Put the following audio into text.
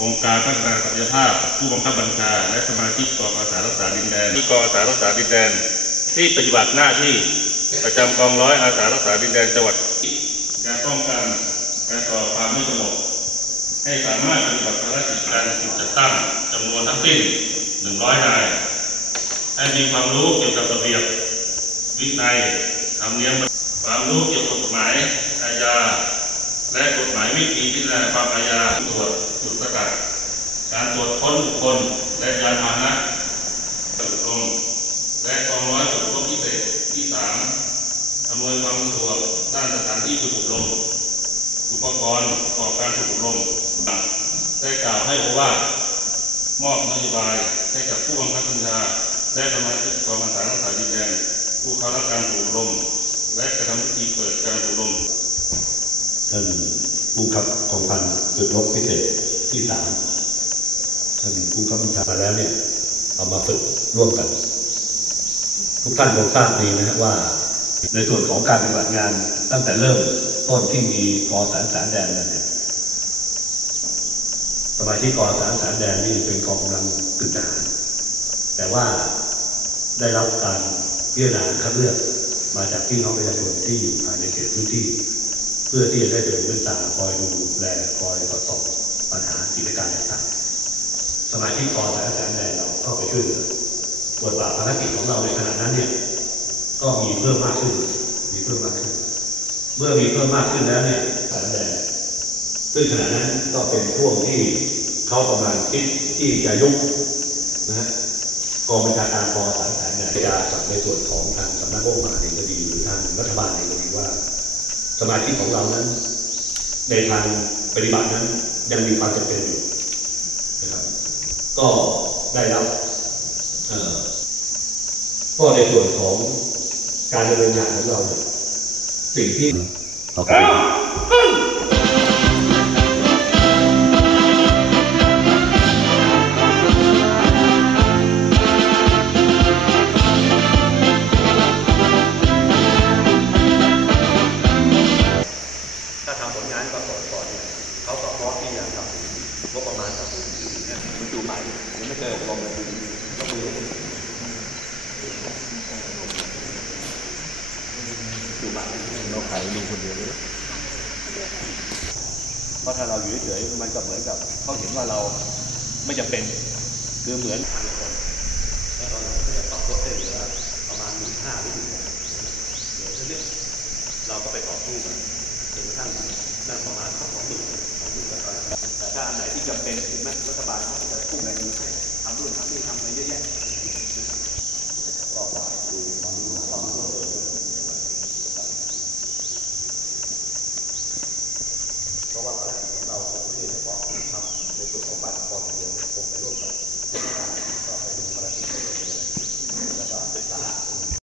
องค์การพัฒนาศักยภาพ ผู้บังคับบัญชา และสมาชิกกองอาสารักษาดินแดนที่กองอาสารักษาดินแดน ที่ปฏิบัติหน้าที่ประจำกองร้อยอาสารักษาดินแดนจังหวัดการป้องกันการก่อความไม่สงบให้สามารถปฏิบัติภารกิจการจัดตั้งจำนวนทั้งสิ้น100นายให้มีความรู้เกี่ยวกับระเบียบวินัยธรรมเนียมความรู้เกี่ยวกับกฎหมายอาญา และกฎหมายวิธีพิจารณาความอาญาตรวจจุดสกัดการตรวจค้นบุคคลและยานพาหนะอบรมและกองร้อยฝึกอบพิเศษที่สามอำนวยความสะดวกด้านสถานที่ฝึกอบรมอุปกรณ์ประกอบการฝึกอบรมได้กล่าวให้โอวาทมอบนโยบายให้กับผู้บังคับบัญชาและสมาชิกกองอาสารักษาดินแดนผู้เข้ารับการฝึกอบรมและกระทำพิธีเปิดการฝึกอบรม ท่านผู้ขับของพันฝึกรบพิเศษที่สามท่านผู้ขับบัญชามาแล้วเนี่ย เอามาฝึกร่วมกัน ทุกท่านคงทราบดีนะฮะว่า ในส่วนของการปฏิบัติงานตั้งแต่เริ่มต้นที่มีกอสารสารแดนนั้นเนี่ยสมาชิกกอสารสารแดนนี่เป็นกองกำลังกึ่งทหารแต่ว่าได้รับการพิจารณาคัดเลือกมาจากพี่น้องประชาชนที่อยู่ภายในเขตพื้นที่ พื่อที่จะได้เป็นเป็นตาคอยดูแลคอยสอดส่องปัญหากิจการต่างๆสมาชิกกองและอาจารย์แดนเราเข้าไปช่วยเหลือบทบาทภารกิจของเราในขณะนั้นเนี่ย ก็มีเพิ่มมากขึ้น มีเพิ่มมากขึ้น เมื่อมีเพิ่มมากขึ้นแล้วเนี่ยอาจารย์แดนซึ่งขณะนั้นก็เป็นช่วงที่เขากำลังคิดที่จะยุบนะฮะกองบัญชาการกองสารสารแดนจะสั่งในส่วนของทางสำนักงบประมาณเองก็ดีหรือทางรัฐบาลเองก็ดีว่า สมาธิของเรานั้น ในทางปฏิบัตินั้นยังมีความจำเป็นอยู่นะครับ ก็ได้รับก็ในส่วนของการดำเนินงานของเราเนี่ยสิ่งที่ ใหม่ยังไม่เคยอบรมเลยยกมืออยู่ใหม่เราขายดูคนเดียวเลยเพราะถ้าเราอยู่เฉยๆมันก็เหมือนกับเขาเห็นว่าเราไม่จำเป็นคือเหมือนแล้วตอนนั้ก็จะปรับลดให้เหลือประมาณหมื่นห้าหรือหมื่นหกเดี๋ยวทีนี้เราก็ไปต่อสู้กันจนกระทั่งนั่นประมาณสอ การไหนที่จำเป็นถึงแม้รัฐบาลเขาจะกู้แงินให้ทำรุ่นทำนี่ทำอะไรเยอะแยะก็ฝากดูความรู้ความรู้เพราะว่า